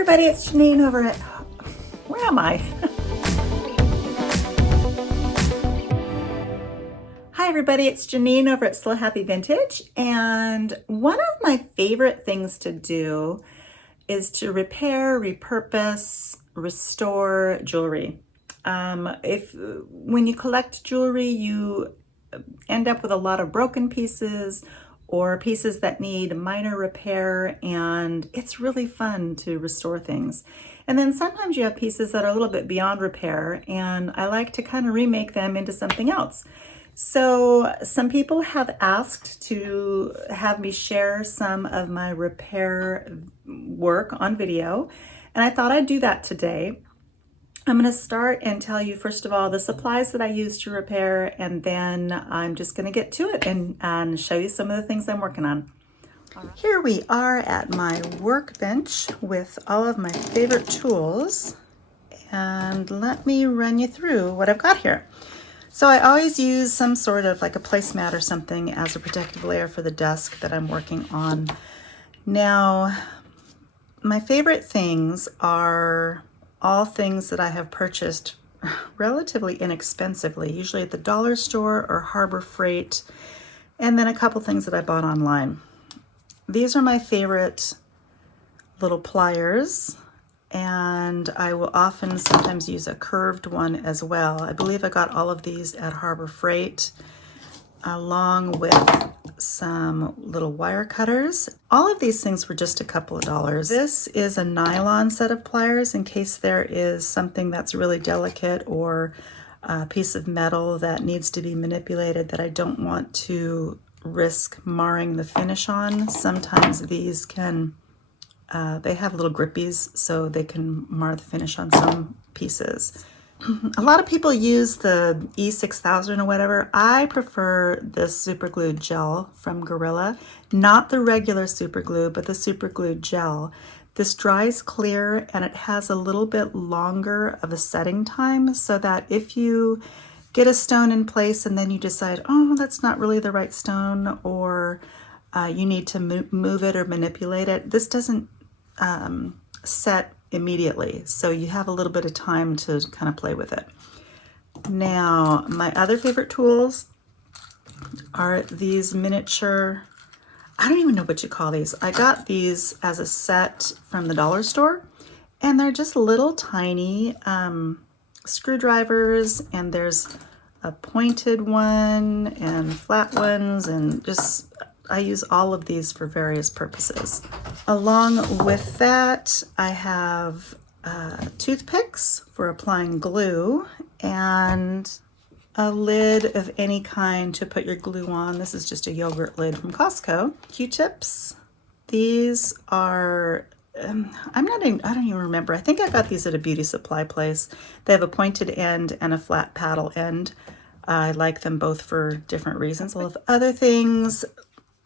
everybody, it's Janine over at, where am I? Hi everybody, it's Janine over at Slow Happy Vintage, and one of my favorite things to do is to repair, repurpose, restore jewelry. When you collect jewelry, you end up with a lot of broken pieces or pieces that need minor repair, and it's really fun to restore things. And then sometimes you have pieces that are a little bit beyond repair, and I like to kind of remake them into something else. So some people have asked to have me share some of my repair work on video, and I thought I'd do that today. I'm going to start and tell you, first of all, the supplies that I use to repair, and then I'm just going to get to it and show you some of the things I'm working on. Here we are at my workbench with all of my favorite tools, and let me run you through what I've got here. So I always use some sort of like a placemat or something as a protective layer for the desk that I'm working on. Now, my favorite things are all things that I have purchased relatively inexpensively, usually at the dollar store or Harbor Freight, and then a couple things that I bought online. These are my favorite little pliers, and I will often sometimes use a curved one as well. I believe I got all of these at Harbor Freight, along with some little wire cutters. All of these things were just a couple of dollars. This is a nylon set of pliers in case there is something that's really delicate or a piece of metal that needs to be manipulated that I don't want to risk marring the finish on. Sometimes these can, they have little grippies, so they can mar the finish on some pieces. A lot of people use the E6000 or whatever. I prefer this super glue gel from Gorilla, not the regular super glue, but the super glue gel. This dries clear and it has a little bit longer of a setting time, so that if you get a stone in place and then you decide, oh, that's not really the right stone, or you need to move it or manipulate it, this doesn't set immediately, so you have a little bit of time to kind of play with it. Now, my other favorite tools are these miniature, I don't even know what you call these. I got these as a set from the dollar store, and they're just little tiny screwdrivers, and there's a pointed one and flat ones, and just I use all of these for various purposes. Along with that, I have toothpicks for applying glue and a lid of any kind to put your glue on. This is just a yogurt lid from Costco. Q-tips. These are, I don't even remember. I think I got these at a beauty supply place. They have a pointed end and a flat paddle end. I like them both for different reasons. Well, other things,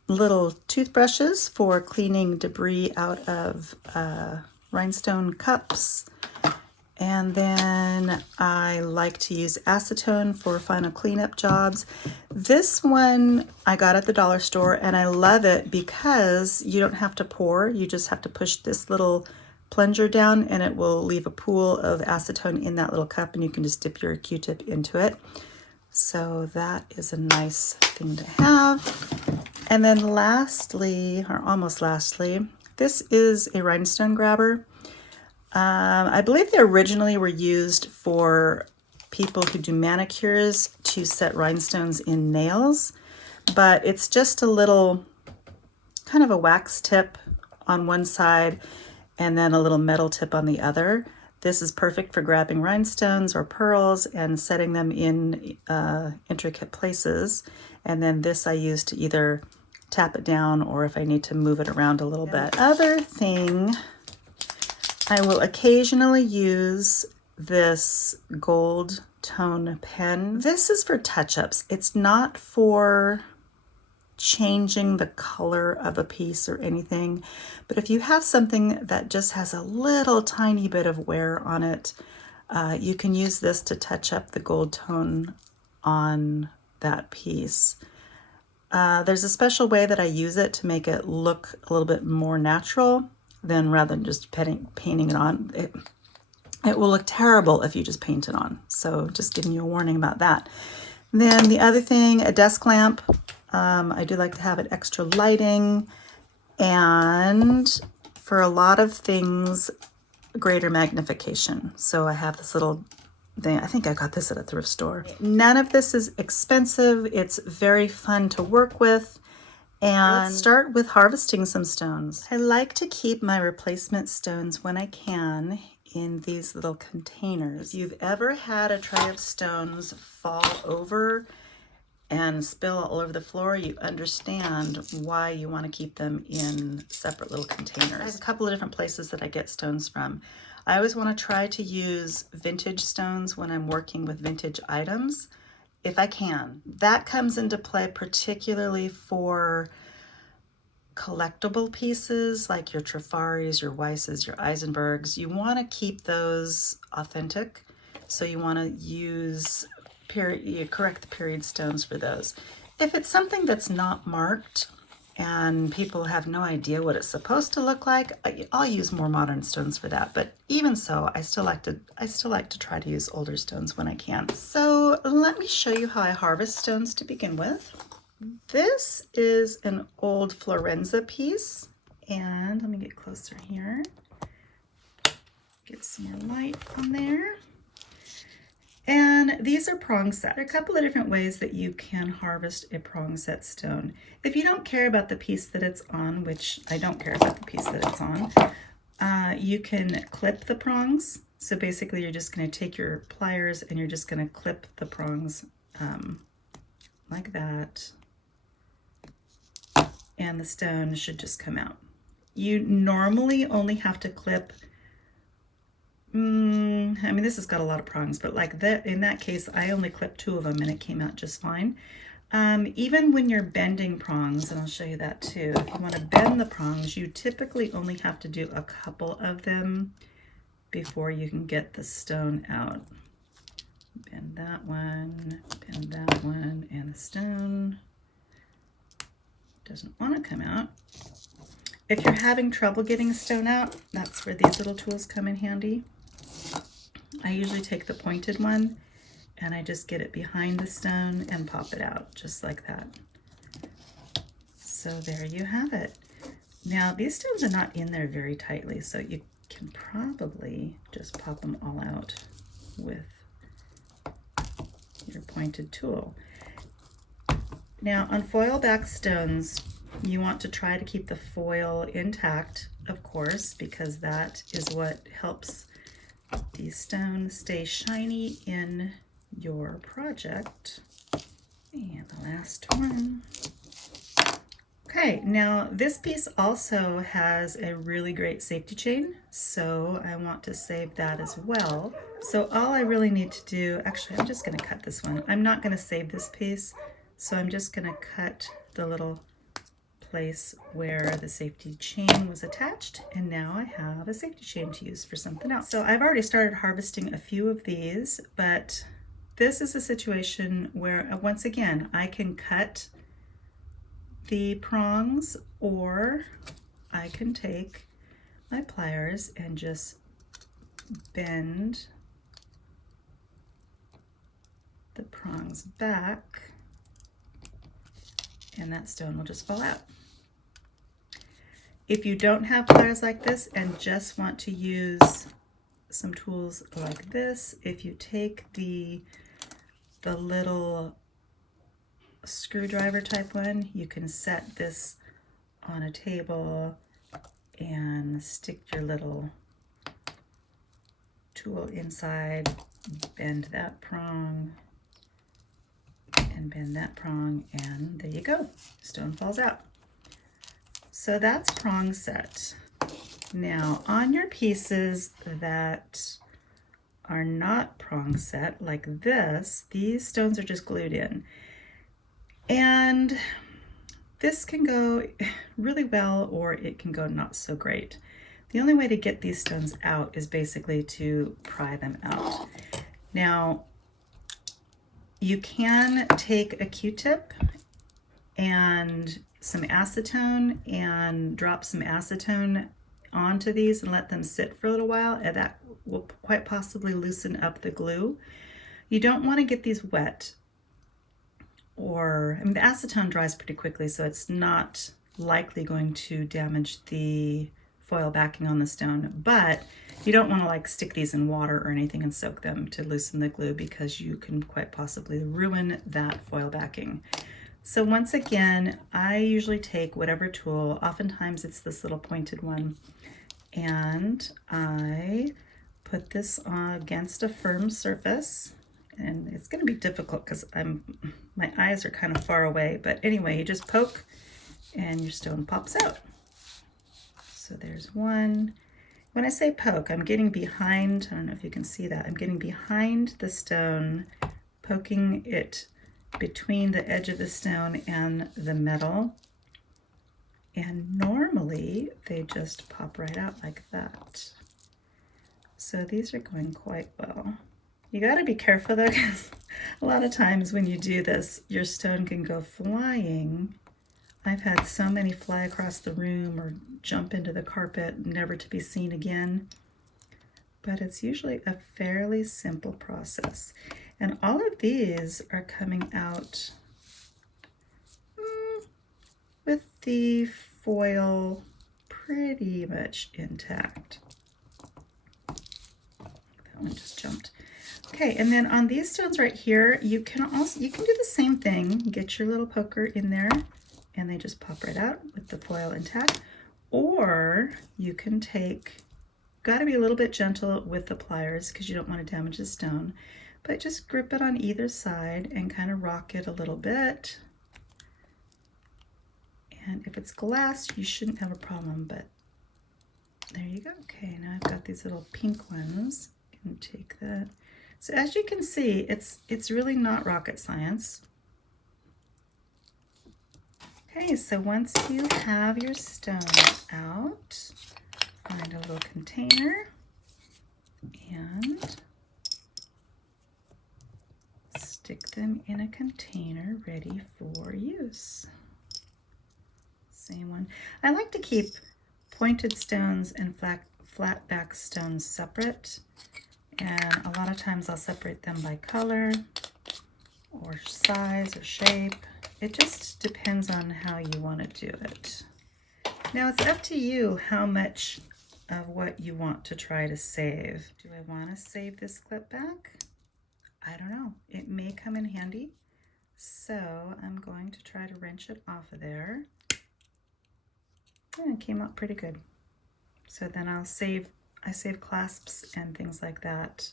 little toothbrushes for cleaning debris out of rhinestone cups. And then I like to use acetone for final cleanup jobs. This one I got at the dollar store, and I love it because you don't have to pour. You just have to push this little plunger down and it will leave a pool of acetone in that little cup, and you can just dip your Q-tip into it. So that is a nice thing to have. And then lastly, or almost lastly, this is a rhinestone grabber. I believe they originally were used for people who do manicures to set rhinestones in nails, but it's just a little kind of a wax tip on one side and then a little metal tip on the other. This is perfect for grabbing rhinestones or pearls and setting them in intricate places. And then this I use to either tap it down or if I need to move it around a little bit. Other thing, I will occasionally use this gold tone pen. This is for touch-ups. It's not for changing the color of a piece or anything, but if you have something that just has a little tiny bit of wear on it, you can use this to touch up the gold tone on that piece. There's a special way that I use it to make it look a little bit more natural. than rather than just painting it on. It will look terrible if you just paint it on. So just giving you a warning about that. Then the other thing, a desk lamp. I do like to have it extra lighting, and for a lot of things, greater magnification. So I have this little thing. I think I got this at a thrift store. None of this is expensive. It's very fun to work with. And let's start with harvesting some stones. I like to keep my replacement stones when I can in these little containers. If you've ever had a tray of stones fall over and spill all over the floor, you understand why you want to keep them in separate little containers. I have a couple of different places that I get stones from. I always want to try to use vintage stones when I'm working with vintage items, if I can. That comes into play particularly for collectible pieces like your Trafaris, your Weisses, your Eisenbergs. You want to keep those authentic, so you want to use correct the period stones for those. If it's something that's not marked and people have no idea what it's supposed to look like, I'll use more modern stones for that. But even so, I still like to try to use older stones when I can. So let me show you how I harvest stones to begin with. This is an old Florenza piece, and let me get closer here. Get some more light on there. And these are prong set. There are a couple of different ways that you can harvest a prong set stone. If you don't care about the piece that it's on, which I don't care about the piece that it's on, you can clip the prongs. So basically you're just going to take your pliers and you're just going to clip the prongs like that. And the stone should just come out. You normally only have to clip, I mean, this has got a lot of prongs, but like that, in that case, I only clipped 2 of them and it came out just fine. Even when you're bending prongs, and I'll show you that too, if you want to bend the prongs, you typically only have to do a couple of them before you can get the stone out. Bend that one, and the stone doesn't want to come out. If you're having trouble getting a stone out, that's where these little tools come in handy. I usually take the pointed one and I just get it behind the stone and pop it out just like that. So there you have it. Now these stones are not in there very tightly, so you can probably just pop them all out with your pointed tool. Now on foil back stones, you want to try to keep the foil intact, of course, because that is what helps the stone stay shiny in your project. And the last one. Okay, now this piece also has a really great safety chain, so I want to save that as well. So all I really need to do, actually I'm just going to cut this one. I'm not going to save this piece, so I'm just going to cut the little place where the safety chain was attached, and now I have a safety chain to use for something else. So I've already started harvesting a few of these, but this is a situation where once again I can cut the prongs, or I can take my pliers and just bend the prongs back, and that stone will just fall out. If you don't have pliers like this and just want to use some tools like this, if you take the little screwdriver type one, you can set this on a table and stick your little tool inside, bend that prong, and bend that prong, and there you go, stone falls out. So that's prong set. Now on your pieces that are not prong set like this, these stones are just glued in. And this can go really well, or it can go not so great. The only way to get these stones out is basically to pry them out. Now, you can take a Q-tip and some acetone and drop some acetone onto these and let them sit for a little while, and that will quite possibly loosen up the glue. You don't want to get these wet, or, I mean, the acetone dries pretty quickly, so it's not likely going to damage the foil backing on the stone, but you don't want to like stick these in water or anything and soak them to loosen the glue, because you can quite possibly ruin that foil backing. So once again, I usually take whatever tool, oftentimes it's this little pointed one, and I put this against a firm surface. And it's going to be difficult because my eyes are kind of far away, but anyway, you just poke and your stone pops out. So there's one. When I say poke, I'm getting behind, I don't know if you can see that, I'm getting behind the stone, poking it between the edge of the stone and the metal. And normally they just pop right out like that. So these are going quite well. You got to be careful though, because a lot of times when you do this, your stone can go flying. I've had so many fly across the room or jump into the carpet, never to be seen again. But it's usually a fairly simple process. And all of these are coming out with the foil pretty much intact. That one just jumped. Okay, and then on these stones right here, you can do the same thing. Get your little poker in there and they just pop right out with the foil intact. Or you can got to be a little bit gentle with the pliers because you don't want to damage the stone, but just grip it on either side and kind of rock it a little bit. And if it's glass, you shouldn't have a problem, but there you go. Okay, now I've got these little pink ones. I can take that. So as you can see, it's really not rocket science. Okay, so once you have your stones out, find a little container and stick them in a container ready for use. Same one. I like to keep pointed stones and flat back stones separate. And a lot of times I'll separate them by color or size or shape. It just depends on how you want to do it. Now it's up to you how much of what you want to try to save. Do I want to save this clip back? I don't know. It may come in handy. So I'm going to try to wrench it off of there. Yeah, it came out pretty good. So then I save clasps and things like that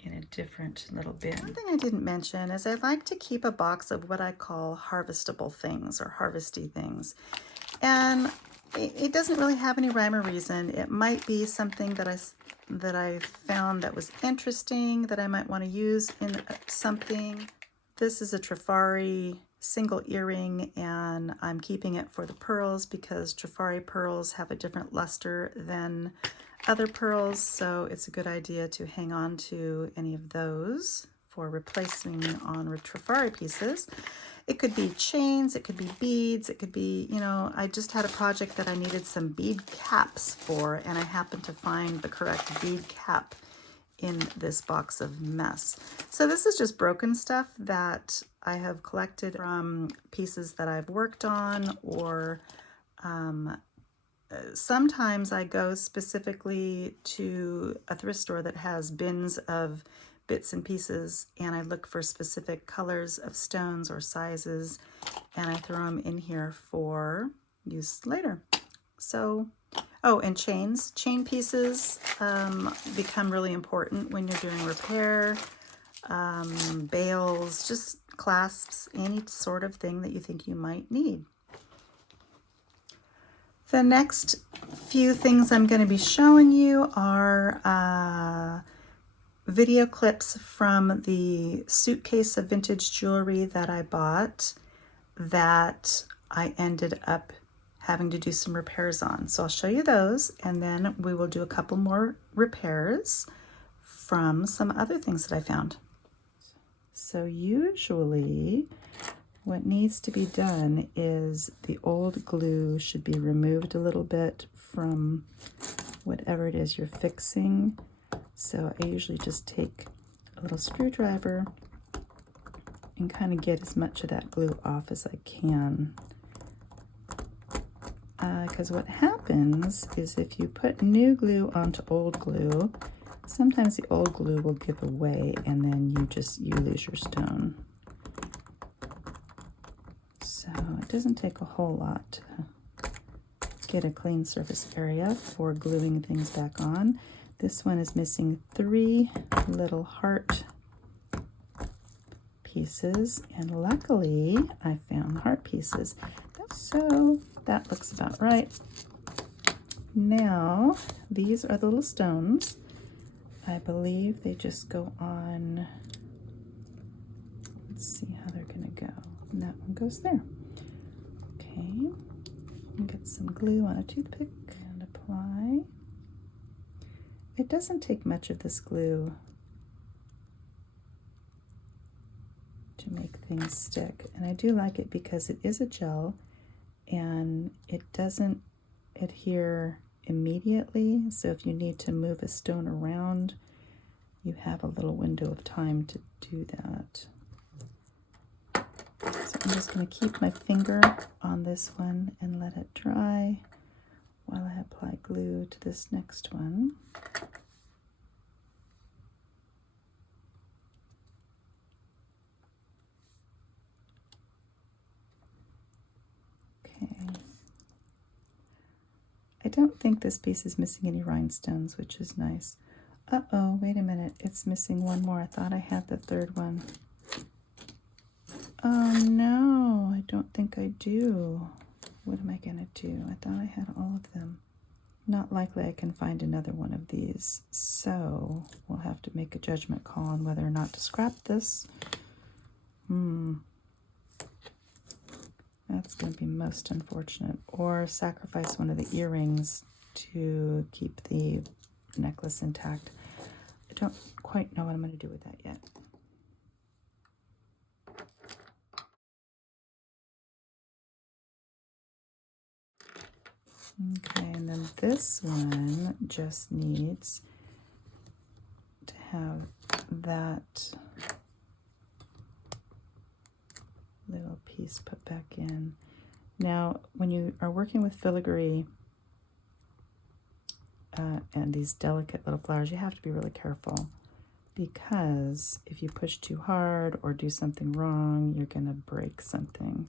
in a different little bin. One thing I didn't mention is I like to keep a box of what I call harvestable things or harvesty things. And it doesn't really have any rhyme or reason. It might be something that I found that was interesting that I might want to use in something. This is a Trifari single earring, and I'm keeping it for the pearls because Trifari pearls have a different luster than other pearls, so it's a good idea to hang on to any of those for replacing on Trifari pieces. It could be chains, it could be beads, it could be, you know, I just had a project that I needed some bead caps for, and I happened to find the correct bead cap in this box of mess. So this is just broken stuff that I have collected from pieces that I've worked on, or sometimes I go specifically to a thrift store that has bins of bits and pieces, and I look for specific colors of stones or sizes, and I throw them in here for use later. So, oh, and chains. Chain pieces become really important when you're doing repair, bails, just clasps, any sort of thing that you think you might need. The next few things I'm going to be showing you are video clips from the suitcase of vintage jewelry that I bought that I ended up having to do some repairs on. So I'll show you those, and then we will do a couple more repairs from some other things that I found. So usually what needs to be done is the old glue should be removed a little bit from whatever it is you're fixing. So I usually just take a little screwdriver and kind of get as much of that glue off as I can. Because what happens is if you put new glue onto old glue, sometimes the old glue will give away and then you lose your stone. So it doesn't take a whole lot to get a clean surface area for gluing things back on. This one is missing 3 little heart pieces, and luckily I found heart pieces. So that looks about right. Now, these are the little stones. I believe they just go on. Let's see how they're gonna go. And that one goes there. Okay, get some glue on a toothpick and apply. It doesn't take much of this glue to make things stick. And I do like it because it is a gel and it doesn't adhere immediately. So if you need to move a stone around, you have a little window of time to do that. So I'm just going to keep my finger on this one and let it dry while I apply glue to this next one. Okay. I don't think this piece is missing any rhinestones, which is nice. Uh-oh, wait a minute. It's missing one more. I thought I had the third one. Oh no, I don't think I do. What am I gonna do? I thought I had all of them. Not likely I can find another one of these, so we'll have to make a judgment call on whether or not to scrap this. That's gonna be most unfortunate. Or sacrifice one of the earrings to keep the necklace intact. I don't quite know what I'm gonna do with that yet. Okay, and then this one just needs to have that little piece put back in. Now, when you are working with filigree and these delicate little flowers, you have to be really careful, because if you push too hard or do something wrong, you're going to break something.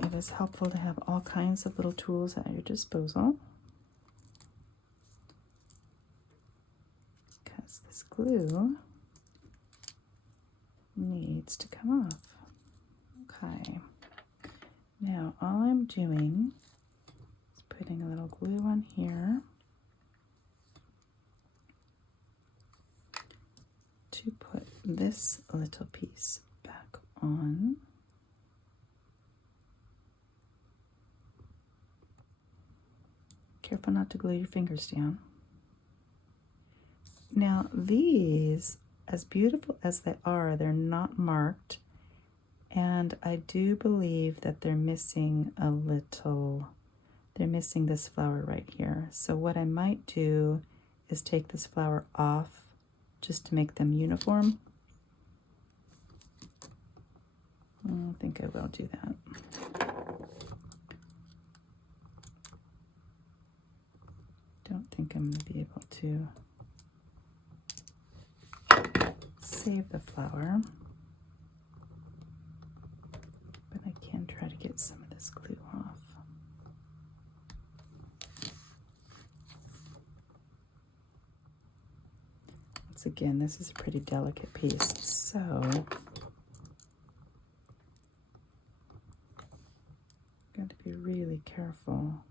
It is helpful to have all kinds of little tools at your disposal, because this glue needs to come off. Okay, now all I'm doing is putting a little glue on here to put this little piece back on. Careful not to glue your fingers down. Now these, as beautiful as they are, they're not marked, and I do believe that they're missing a little, they're missing this flower right here. So what I might do is take this flower off just to make them uniform. I don't think I will do that. Don't think I'm going to be able to save the flower, but I can try to get some of this glue off. Once again, this is a pretty delicate piece, so got to be really careful.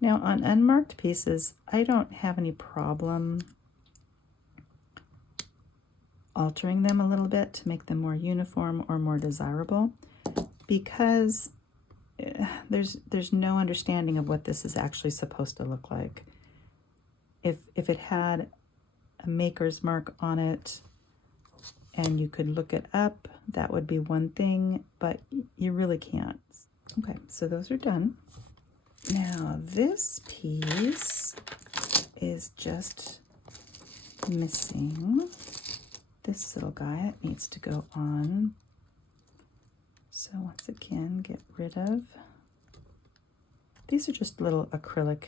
Now on unmarked pieces, I don't have any problem altering them a little bit to make them more uniform or more desirable, because there's no understanding of what this is actually supposed to look like. If it had a maker's mark on it, and you could look it up. That would be one thing, but you really can't. Okay, so those are done. Now this piece is just missing this little guy. It needs to go on. So once again, get rid of. These are just little acrylic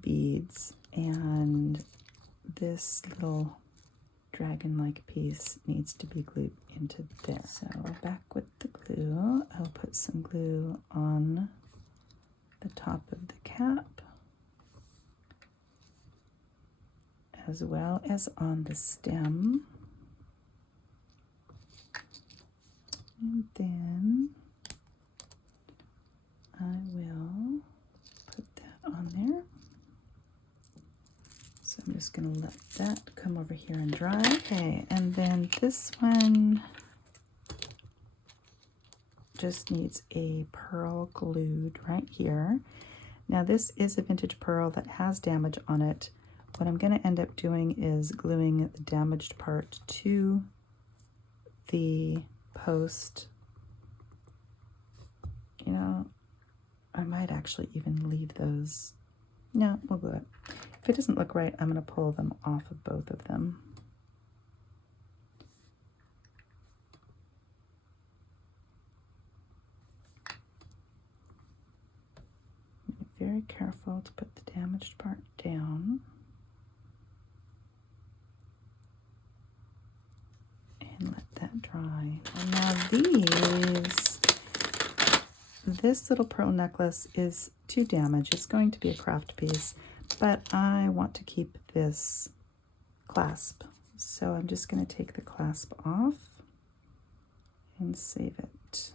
beads, and this little dragon-like piece needs to be glued into there. So we're back with the glue. I'll put some glue on the top of the cap, as well as on the stem. And then I will put that on there. So I'm just going to let that come over here and dry. Okay, and then this one just needs a pearl glued right here. Now this is a vintage pearl that has damage on it. What I'm going to end up doing is gluing the damaged part to the post. You know, I might actually even leave those. No, we'll glue it. If it doesn't look right, I'm going to pull them off of both of them. Be very careful to put the damaged part down. And let that dry. And now this little pearl necklace is too damaged. It's going to be a craft piece, but I want to keep this clasp. So I'm just going to take the clasp off and save it.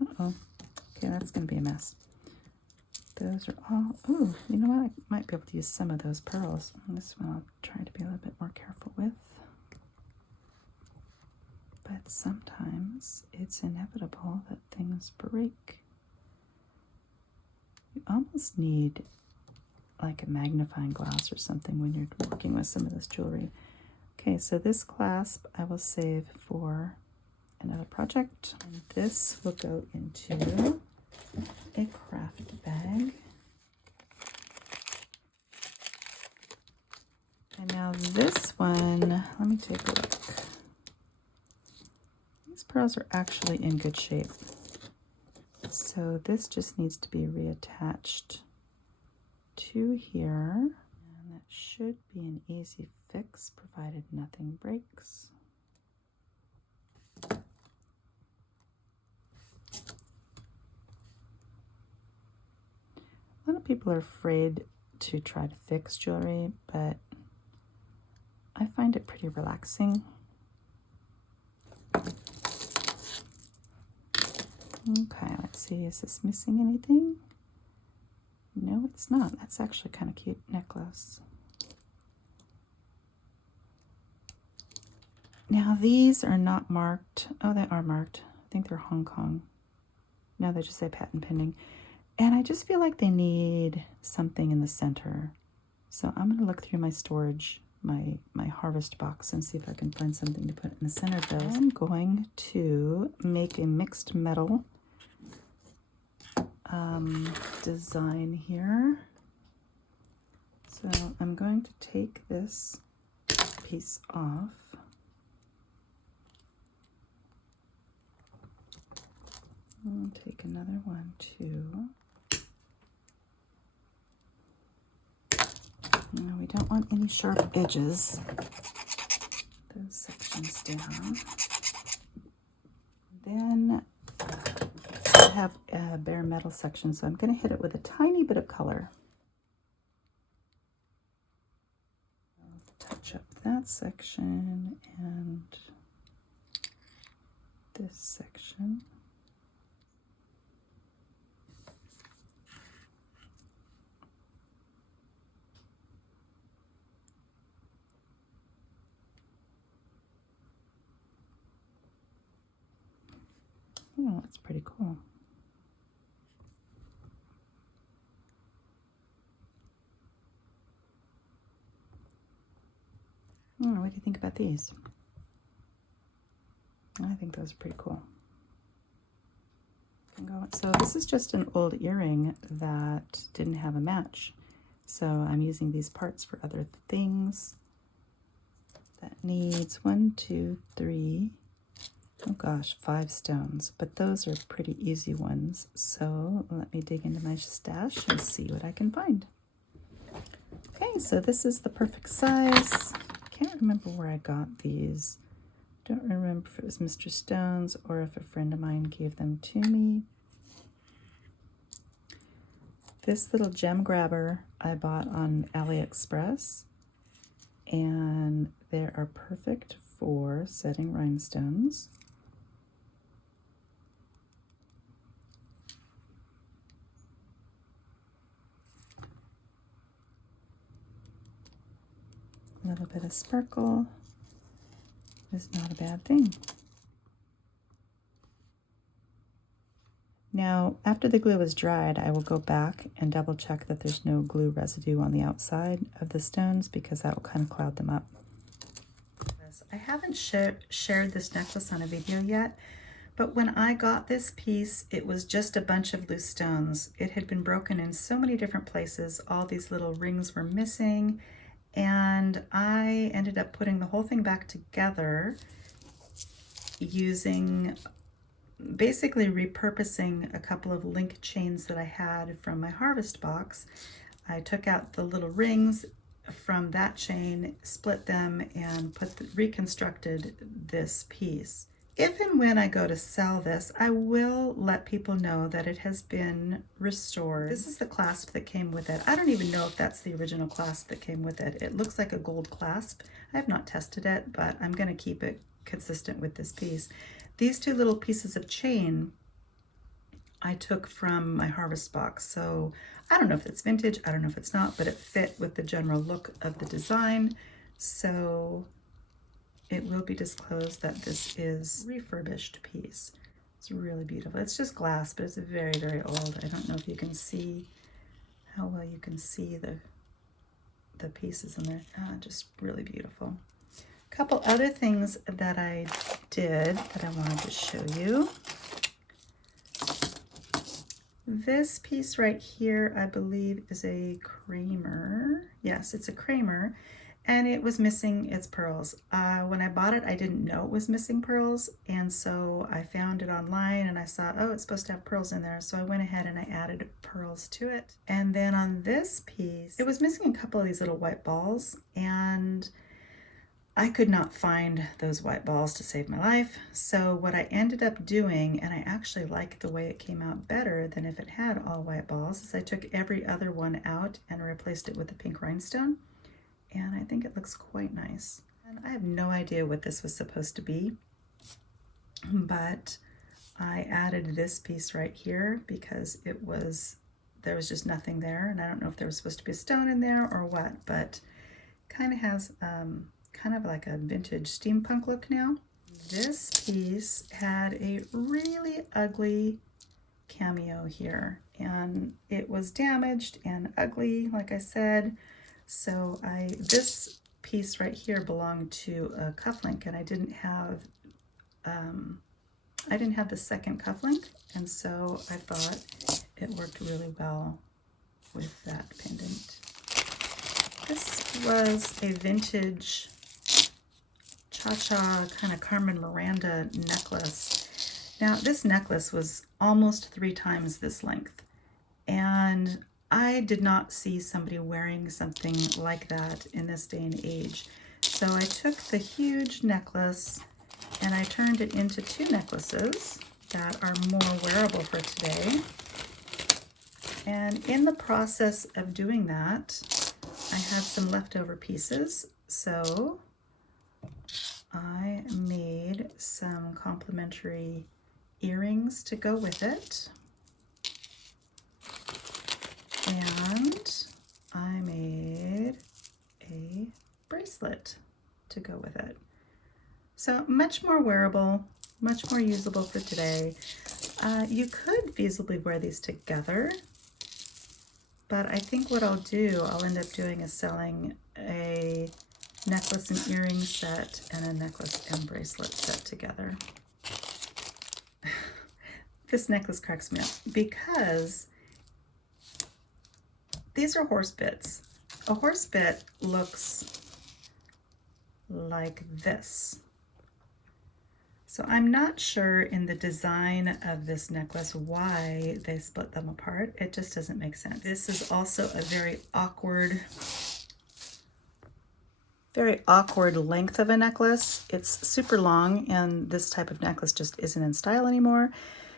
Uh-oh. Okay, that's going to be a mess. Those are all, oh, you know what? I might be able to use some of those pearls. This one I'll try to be a little bit more careful with. But sometimes it's inevitable that things break. You almost need like a magnifying glass or something when you're working with some of this jewelry. Okay, so this clasp I will save for another project. And this will go into a craft bag. And now this one, let me take a look. These pearls are actually in good shape. So this just needs to be reattached to here. And that should be an easy fix, provided nothing breaks. A lot of people are afraid to try to fix jewelry, but I find it pretty relaxing. Okay, let's see, is this missing anything? No, it's not. That's actually kind of cute necklace. Now these are not marked. Oh, they are marked. I think they're Hong Kong. No, they just say patent pending. And I just feel like they need something in the center. So I'm going to look through my storage, my harvest box, and see if I can find something to put in the center of those. I'm going to make a mixed metal design here. So I'm going to take this piece off. I'll take another one too. No, we don't want any sharp edges. Those sections down. Then I have a bare metal section, so I'm going to hit it with a tiny bit of color. I'll touch up that section and this section. Oh, that's pretty cool. Oh, what do you think about these? I think those are pretty cool. So this is just an old earring that didn't have a match. So I'm using these parts for other things. That needs 1, 2, 3, oh gosh, 5 stones. But those are pretty easy ones. So let me dig into my stash and see what I can find. Okay, so this is the perfect size. Can't remember where I got these. Don't remember if it was Mr. Stone's or if a friend of mine gave them to me. This little gem grabber I bought on AliExpress, and they are perfect for setting rhinestones. A little bit of sparkle is not a bad thing. Now, after the glue is dried, I will go back and double check that there's no glue residue on the outside of the stones, because that will kind of cloud them up. I haven't shared this necklace on a video yet, but when I got this piece, it was just a bunch of loose stones. It had been broken in so many different places. All these little rings were missing, and I ended up putting the whole thing back together using basically repurposing a couple of link chains that I had from my harvest box. I took out the little rings from that chain, split them, and reconstructed this piece. If and when I go to sell this, I will let people know that it has been restored. This is the clasp that came with it. I don't even know if that's the original clasp that came with it. It looks like a gold clasp. I have not tested it, but I'm going to keep it consistent with this piece. These two little pieces of chain I took from my harvest box. So I don't know if it's vintage, I don't know if it's not, but it fit with the general look of the design. So it will be disclosed that this is a refurbished piece. It's really beautiful. It's just glass, but it's very, very old. I don't know if you can see how well you can see the pieces in there. Just really beautiful. A couple other things that I did that I wanted to show you. This piece right here, I believe, is a Kramer. Yes, it's a Kramer, and it was missing its pearls. When I bought it, I didn't know it was missing pearls, and so I found it online and I saw, oh, it's supposed to have pearls in there. So I went ahead and I added pearls to it. And then on this piece, it was missing a couple of these little white balls, and I could not find those white balls to save my life. So what I ended up doing, and I actually like the way it came out better than if it had all white balls, is I took every other one out and replaced it with a pink rhinestone. And I think it looks quite nice. And I have no idea what this was supposed to be, but I added this piece right here because there was just nothing there. And I don't know if there was supposed to be a stone in there or what, but kind of has kind of like a vintage steampunk look now. This piece had a really ugly cameo here, and it was damaged and ugly, like I said. So this piece right here belonged to a cufflink, and I didn't have the second cufflink, and so I thought it worked really well with that pendant. This was a vintage cha-cha kind of Carmen Miranda necklace. Now this necklace was almost 3 times this length, and I did not see somebody wearing something like that in this day and age. So I took the huge necklace and I turned it into 2 necklaces that are more wearable for today. And in the process of doing that, I had some leftover pieces, so I made some complimentary earrings to go with it, and I made a bracelet to go with it. So much more wearable, much more usable for today. You could feasibly wear these together, but I think what I'll end up doing is selling a necklace and earring set and a necklace and bracelet set together. This necklace cracks me up because these are horse bits. A horse bit looks like this. So I'm not sure in the design of this necklace why they split them apart. It just doesn't make sense. This is also a very awkward length of a necklace. It's super long, and this type of necklace just isn't in style anymore.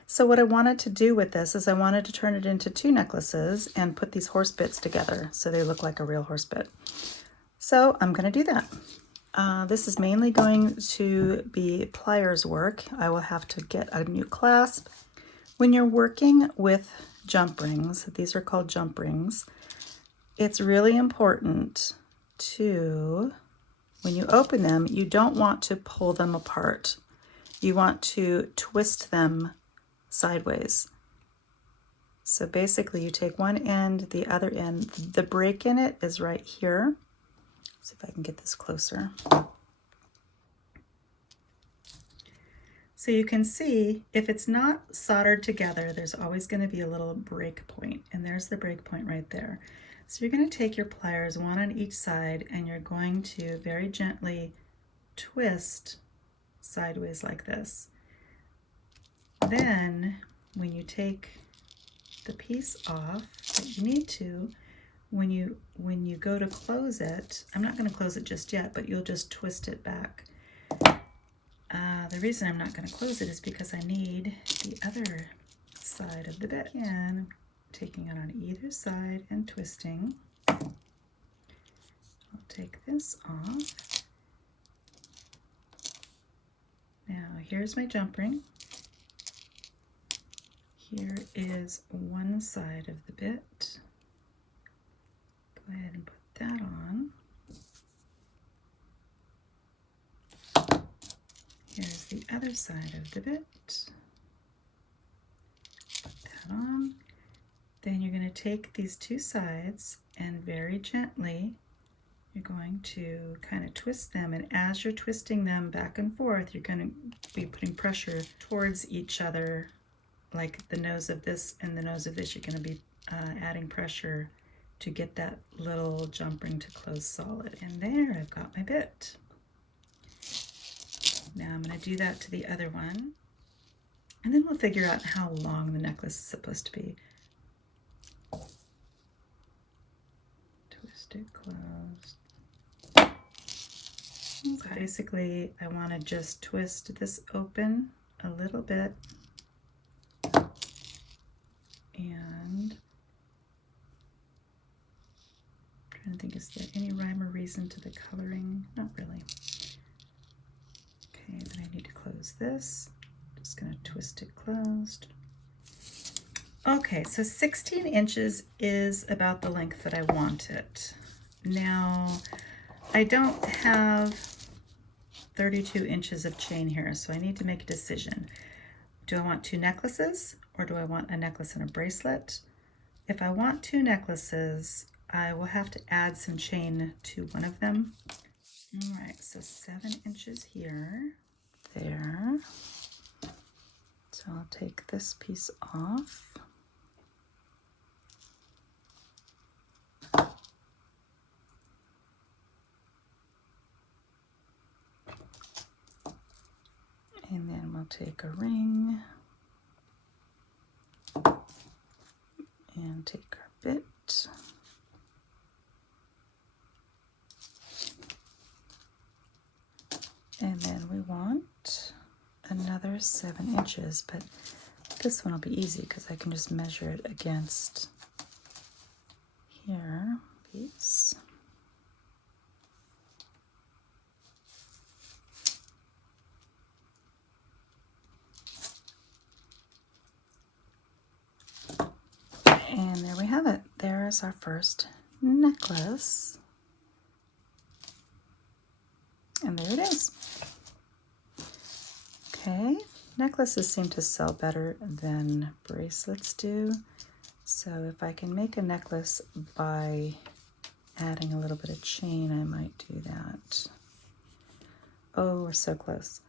So what I wanted to do with this is I wanted to turn it into 2 necklaces and put these horse bits together so they look like a real horse bit. So I'm going to do that. This is mainly going to be pliers work. I will have to get a new clasp. When you're working with jump rings, these are called jump rings, it's really important to, when you open them, you don't want to pull them apart. You want to twist them sideways. So basically you take one end, the other end. The break in it is right here. See if I can get this closer. So you can see if it's not soldered together, there's always going to be a little break point, and there's the break point right there. So you're going to take your pliers, one on each side, and you're going to very gently twist sideways like this. Then when you take the piece off that you need to, when you go to close it, I'm not going to close it just yet, but you'll just twist it back. The reason I'm not going to close it is because I need the other side of the bit. And taking it on either side and twisting. I'll take this off. Now here's my jump ring. Here is one side of the bit. Go ahead and put that on. Here's the other side of the bit. Put that on. Then you're going to take these 2 sides and very gently you're going to kind of twist them, and as you're twisting them back and forth, you're going to be putting pressure towards each other, like the nose of this and the nose of this. You're going to be adding pressure to get that little jump ring to close solid. And there, I've got my bit. Now I'm going to do that to the other one, and then we'll figure out how long the necklace is supposed to be. Twist it closed. Okay. So basically, I want to just twist this open a little bit, and I'm trying to think, is there any rhyme or reason to the coloring? Not really. Okay, then I need to close this. Just going to twist it closed. Okay, so 16 inches is about the length that I want it. Now, I don't have 32 inches of chain here, so I need to make a decision. Do I want 2 necklaces, or do I want a necklace and a bracelet? If I want 2 necklaces, I will have to add some chain to one of them. All right, so 7 inches here, there. So I'll take this piece off. And then we'll take a ring and take our bit. And then we want another 7 inches, but this one will be easy because I can just measure it against here, piece. And there we have it. There's our first necklace. And there it is. Okay, Necklaces seem to sell better than bracelets do. So if I can make a necklace by adding a little bit of chain, I might do that. Oh, we're so close.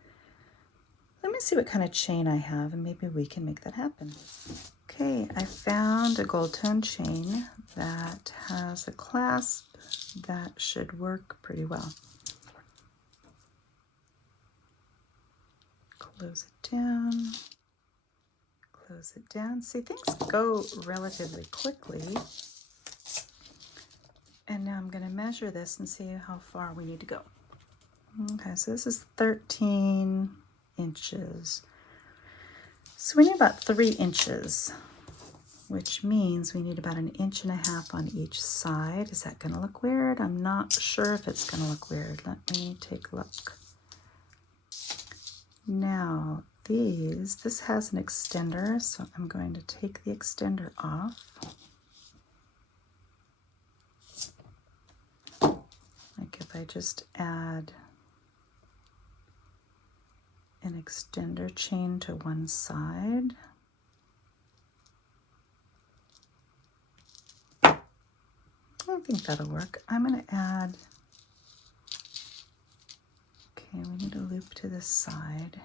Let me see what kind of chain I have, and maybe we can make that happen. Okay, I found a gold tone chain that has a clasp that should work pretty well. Close it down. Close it down. See, things go relatively quickly. And now I'm going to measure this and see how far we need to go. Okay, so this is 13 inches. So we need about 3 inches, which means we need about 1.5 inches on each side. Is that going to look weird? I'm not sure if it's going to look weird. Let me take a look. Now, this has an extender, so I'm going to take the extender off. Like if I just add an extender chain to one side. I think that'll work. I'm going to add, okay, we need a loop to this side.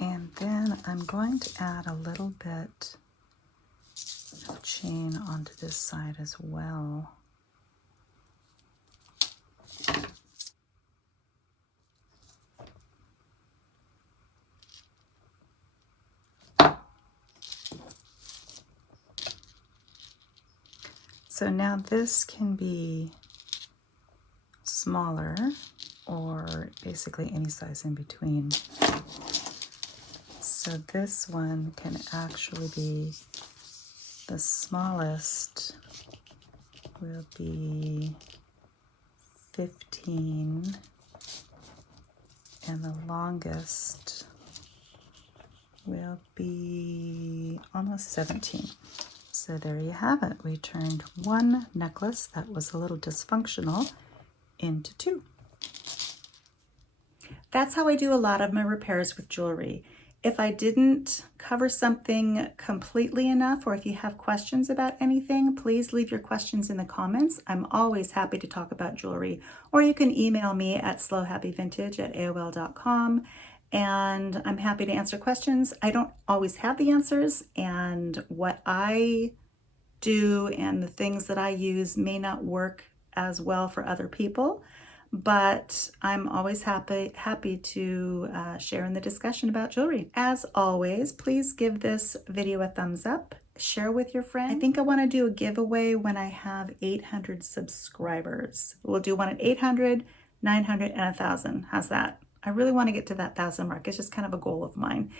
And then I'm going to add a little bit of chain onto this side as well. So now this can be smaller or basically any size in between. So this one can actually be, the smallest will be 15 and the longest will be almost 17. So there you have it. We turned one necklace that was a little dysfunctional into 2. That's how I do a lot of my repairs with jewelry. If I didn't cover something completely enough, or if you have questions about anything, please leave your questions in the comments. I'm always happy to talk about jewelry. Or you can email me at slowhappyvintage@aol.com. And I'm happy to answer questions. I don't always have the answers, and what I do and the things that I use may not work as well for other people, but I'm always happy to share in the discussion about jewelry. As always, please give this video a thumbs up, share with your friends. I think I want to do a giveaway when I have 800 subscribers. We'll do one at 800, 900, and 1,000. How's that? I really want to get to that 1,000 mark. It's just kind of a goal of mine.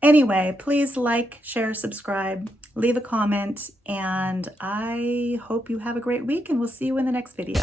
Anyway, please like, share, subscribe, leave a comment, and I hope you have a great week, and we'll see you in the next video.